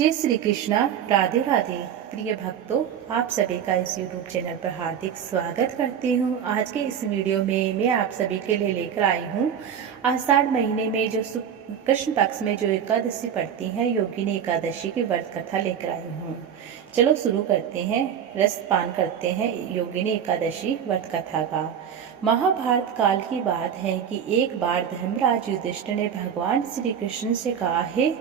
जय श्री कृष्णा। राधे राधे। प्रिय भक्तों, आप सभी का इस YouTube चैनल पर हार्दिक स्वागत करती हूँ। आज के इस वीडियो में मैं आप सभी के लिए लेकर आई हूँ आषाढ़ महीने में जो कृष्ण पक्ष में जो एकादशी पड़ती है, योगिनी एकादशी की व्रत कथा लेकर आई हूँ। चलो शुरू करते हैं, रसपान करते हैं योगिनी एकादशी व्रत कथा का। महाभारत काल की बात है कि एक बार धर्मराज युधिष्ठिर ने भगवान श्री कृष्ण से कहा, हे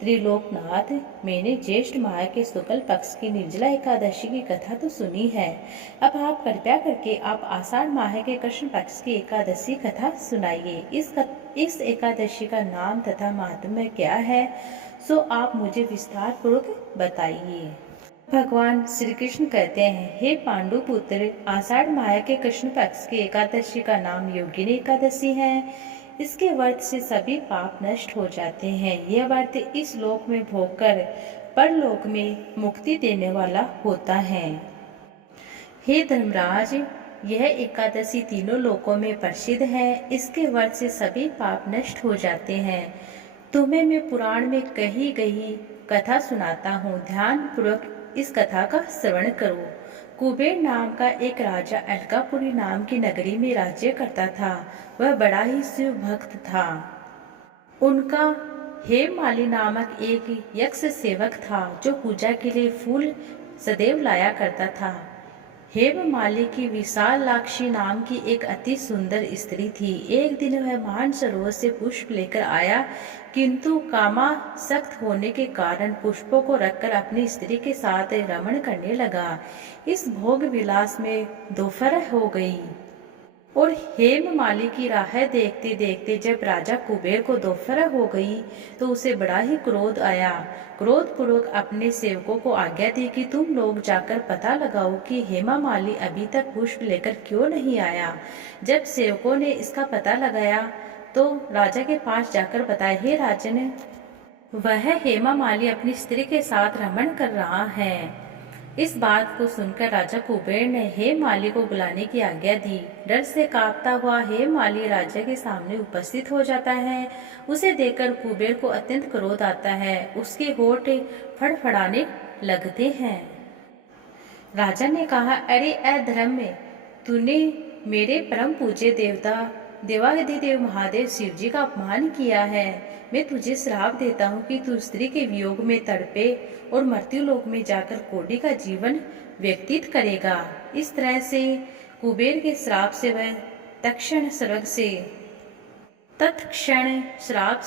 त्रिलोकनाथ, मैंने ज्येष्ठ माह के शुक्ल पक्ष की निर्जला एकादशी की कथा तो सुनी है। अब आप कृपया करके आप आषाढ़ माह के कृष्ण पक्ष की एकादशी कथा सुनाइए। इस एकादशी का नाम तथा महात्म्य क्या है, सो आप मुझे विस्तार पूर्वक बताइए। भगवान श्री कृष्ण कहते हैं, हे पांडु पुत्र, आषाढ़ माह के कृष्ण पक्ष की एकादशी का नाम योगिनी एकादशी है। इसके व्रत से सभी पाप नष्ट हो जाते हैं। यह व्रत इस लोक में भोग कर परलोक में मुक्ति देने वाला होता है। हे धर्मराज, यह एकादशी तीनों लोकों में प्रसिद्ध है। इसके व्रत से सभी पाप नष्ट हो जाते हैं। तुम्हें मैं पुराण में कही गई कथा सुनाता हूँ, ध्यान पूर्वक इस कथा का श्रवण करो। कुबेर नाम का एक राजा अलकापुरी नाम की नगरी में राज्य करता था। वह बड़ा ही शिव भक्त था। उनका हेममाली नामक एक यक्ष सेवक था जो पूजा के लिए फूल सदैव लाया करता था। हेममाली की विशालाक्षी नाम की एक अति सुंदर स्त्री थी। एक दिन वह मानसरोवर से पुष्प लेकर आया, किंतु कामासक्त होने के कारण पुष्पों को रखकर अपनी स्त्री के साथ रमण करने लगा। इस भोग विलास में दोपहर हो गई और हेममाली की राह देखते देखते जब राजा कुबेर को दोपहर हो गई तो उसे बड़ा ही क्रोध आया। क्रोध पूर्वक अपने सेवकों को आज्ञा दी कि तुम लोग जाकर पता लगाओ कि हेममाली अभी तक पुष्प लेकर क्यों नहीं आया। जब सेवकों ने इसका पता लगाया तो राजा के पास जाकर बताया, हे राजन, वह हेममाली अपनी स्त्री के साथ रमण कर रहा है। इस बात को सुनकर राजा कुबेर ने हेममाली को बुलाने की आज्ञा दी। डर से कांपता हुआ हेममाली राजा के सामने उपस्थित हो जाता है। उसे देखकर कुबेर को अत्यंत क्रोध आता है। उसके होठ फड़फड़ाने लगते हैं। राजा ने कहा, अरे अधर्म, तूने मेरे परम पूज्य देवता देवाधिदेव महादेव शिव जी का अपमान किया है। मैं तुझे श्राप देता हूँ कि तू स्त्री के वियोग में तड़पे और मृत्यु लोक में जाकर कोटि का जीवन व्यतीत करेगा। इस तरह से कुबेर के श्राप से वह तत्क्षण स्वर्ग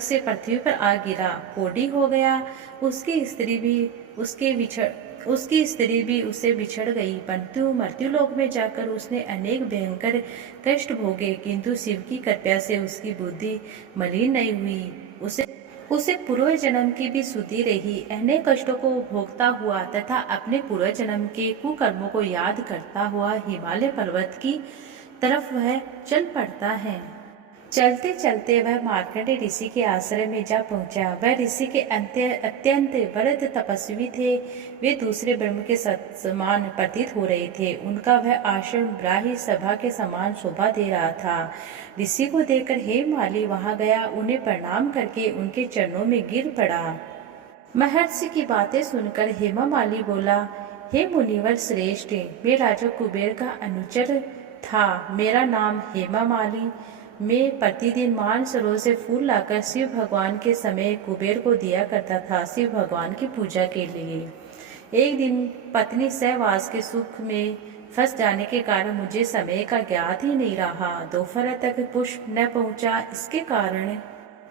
से पृथ्वी पर आ गिरा, कोढ़ी हो गया। उसकी स्त्री भी उससे बिछड़ गई, परंतु मृत्युलोक में जाकर उसने अनेक भयंकर कष्ट भोगे, किंतु शिव की कृपा से उसकी बुद्धि मलिन नहीं हुई। उसे पूर्व जन्म की भी सुधि रही। अनेक कष्टों को भोगता हुआ तथा अपने पूर्व जन्म के कुकर्मों को याद करता हुआ हिमालय पर्वत की तरफ वह चल पड़ता है। चलते चलते वह मार्कंडेय ऋषि के आश्रम में जा पहुंचा। वह ऋषि के अत्यंत वृद्ध तपस्वी थे। वे दूसरे ब्रह्म के समान प्रतीत हो रहे थे। उनका वह आश्रम ब्राह्मी सभा के समान शोभा दे रहा था। ऋषि को देखकर हेममाली वहां गया, उन्हें प्रणाम करके उनके चरणों में गिर पड़ा। महर्षि की बातें सुनकर हेममाली बोला, हे मुनिवर श्रेष्ठ, मैं राजा कुबेर का अनुचर था। मेरा नाम हेममाली। मैं प्रतिदिन मानसरोवर से फूल लाकर शिव भगवान के समय कुबेर को दिया करता था, शिव भगवान की पूजा के लिए। एक दिन पत्नी सहवास के सुख में फंस जाने के कारण मुझे समय का ज्ञात ही नहीं रहा। दोपहर तक पुष्प न पहुंचा, इसके कारण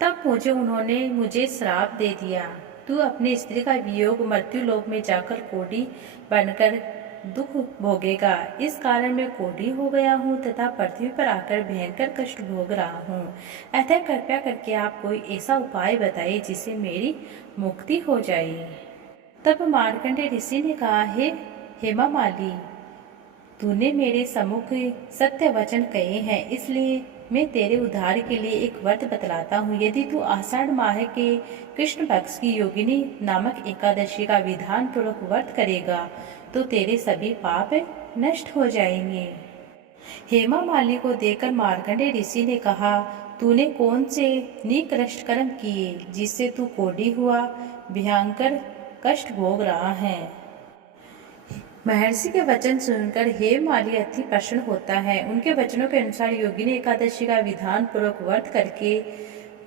तब उन्होंने मुझे श्राप दे दिया। तू अपनी स्त्री का वियोग मृत्यु लोक में जाकर कोढ़ी बनकर दुख भोगेगा। इस कारण मैं कोढ़ी हो गया हूँ तथा पृथ्वी पर आकर भयंकर कष्ट भोग रहा हूँ। अतः कृपया करके आप कोई ऐसा उपाय बताइए जिससे मेरी मुक्ति हो जाए। तब मार्कंडेय ऋषि ने कहा, हे हेममाली, तूने मेरे सम्मुख सत्य वचन कहे हैं, इसलिए मैं तेरे उद्धार के लिए एक व्रत बतलाता हूँ। यदि तू आषाढ़ माह के कृष्ण पक्ष की योगिनी नामक एकादशी का विधान पूर्वक व्रत करेगा तो तेरे सभी पाप नष्ट हो जाएंगे। हेममाली को देखकर मार्कंडेय ऋषि ने कहा, तूने कौन से निकृष्ट कर्म किए जिससे तू कोढ़ी हुआ? भयंकर कष्ट भोग रहा है। महर्षि के वचन सुनकर हेममाली अति प्रसन्न होता है। उनके वचनों के अनुसार योगिनी एकादशी का विधान पूर्वक व्रत करके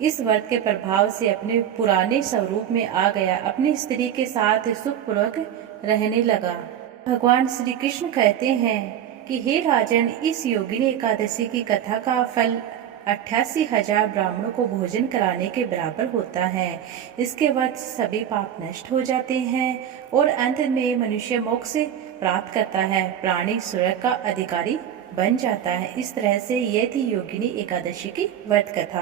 इस व्रत के प्रभाव से अपने पुराने स्वरूप में आ गया, अपनी स्त्री के साथ सुखपूर्वक रहने लगा। भगवान श्री कृष्ण कहते हैं कि हे राजन, इस योगिनी एकादशी की कथा का फल 88,000 ब्राह्मणों को भोजन कराने के बराबर होता है। इसके बाद सभी पाप नष्ट हो जाते हैं और अंत में मनुष्य मोक्ष प्राप्त करता है, प्राणी स्वर्ग का अधिकारी बन जाता है। इस तरह से यह थी योगिनी एकादशी की व्रत कथा।